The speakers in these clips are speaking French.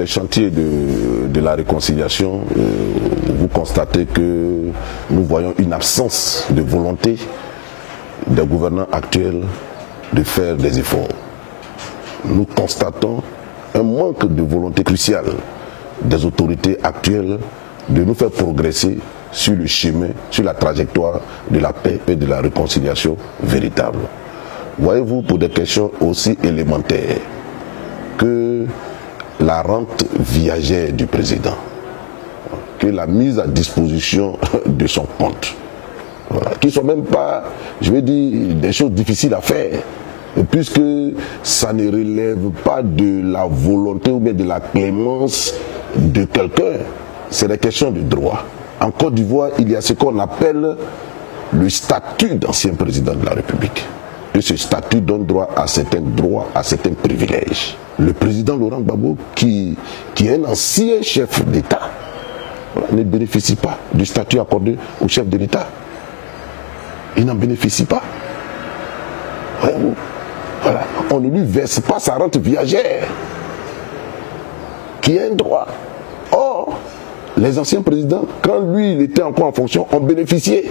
les chantiers de la réconciliation, vous constatez que nous voyons une absence de volonté des gouvernants actuels de faire des efforts. Nous constatons un manque de volonté cruciale des autorités actuelles de nous faire progresser sur le chemin, sur la trajectoire de la paix et de la réconciliation véritable. Voyez-vous, pour des questions aussi élémentaires que la rente viagère du président, que la mise à disposition de son compte, voilà, qui ne sont même pas, je vais dire, des choses difficiles à faire, puisque ça ne relève pas de la volonté ou bien de la clémence de quelqu'un, c'est des questions de droit. En Côte d'Ivoire, il y a ce qu'on appelle le statut d'ancien président de la République. Et ce statut donne droit à certains droits, à certains privilèges. Le président Laurent Gbagbo, qui est un ancien chef d'État, voilà, ne bénéficie pas du statut accordé au chef de l'État. Il n'en bénéficie pas. Voilà. On ne lui verse pas sa rente viagère, qui est un droit. Or, les anciens présidents, quand lui il était encore en fonction, ont bénéficié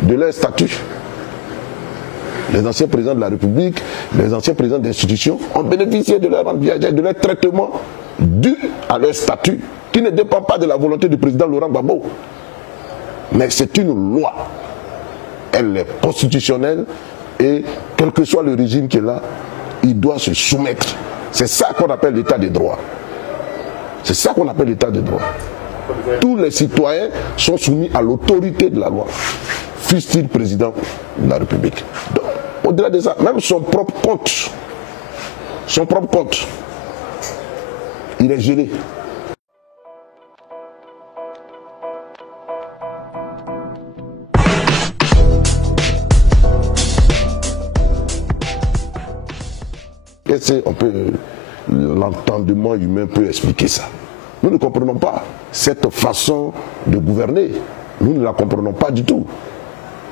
de leur statut. Les anciens présidents de la République, les anciens présidents d'institutions ont bénéficié de leur rente viagère, de leur traitement dû à leur statut, qui ne dépend pas de la volonté du président Laurent Gbagbo. Mais c'est une loi. Elle est constitutionnelle et quel que soit le régime qui est là, il doit se soumettre. C'est ça qu'on appelle l'état de droit. C'est ça qu'on appelle l'état de droit. Tous les citoyens sont soumis à l'autorité de la loi, fût-il président de la République. Donc, au-delà de ça, même son propre compte, il est gelé. L'entendement humain peut expliquer ça. Nous ne comprenons pas cette façon de gouverner. Nous ne la comprenons pas du tout.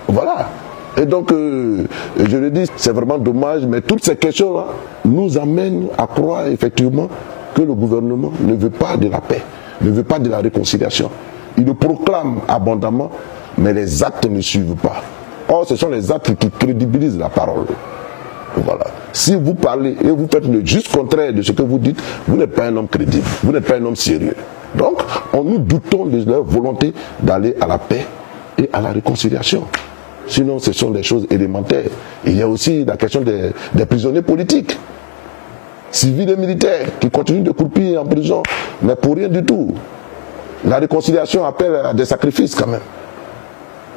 Voilà. Et donc, je le dis, c'est vraiment dommage, mais toutes ces questions-là nous amènent à croire effectivement que le gouvernement ne veut pas de la paix, ne veut pas de la réconciliation. Il le proclame abondamment, mais les actes ne suivent pas. Or, ce sont les actes qui crédibilisent la parole. Voilà. Si vous parlez et vous faites le juste contraire de ce que vous dites, vous n'êtes pas un homme crédible, vous n'êtes pas un homme sérieux. Donc, nous doutons de leur volonté d'aller à la paix et à la réconciliation. Sinon, ce sont des choses élémentaires. Il y a aussi la question des prisonniers politiques, civils et militaires, qui continuent de croupir en prison, mais pour rien du tout. La réconciliation appelle à des sacrifices quand même.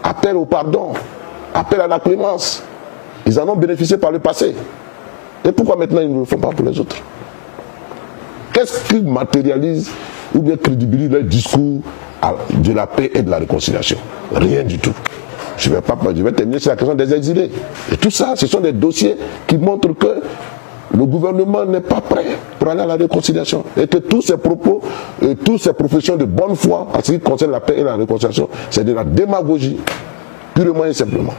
Appelle au pardon, appelle à la clémence. Ils en ont bénéficié par le passé. Et pourquoi maintenant ils ne le font pas pour les autres? Qu'est-ce qui matérialise ou bien crédibilise leur discours de la paix et de la réconciliation? Rien du tout. Je vais terminer sur la question des exilés. Et tout ça, ce sont des dossiers qui montrent que le gouvernement n'est pas prêt pour aller à la réconciliation. Et que tous ces propos, et toutes ces professions de bonne foi en ce qui concerne la paix et la réconciliation, c'est de la démagogie, purement et simplement.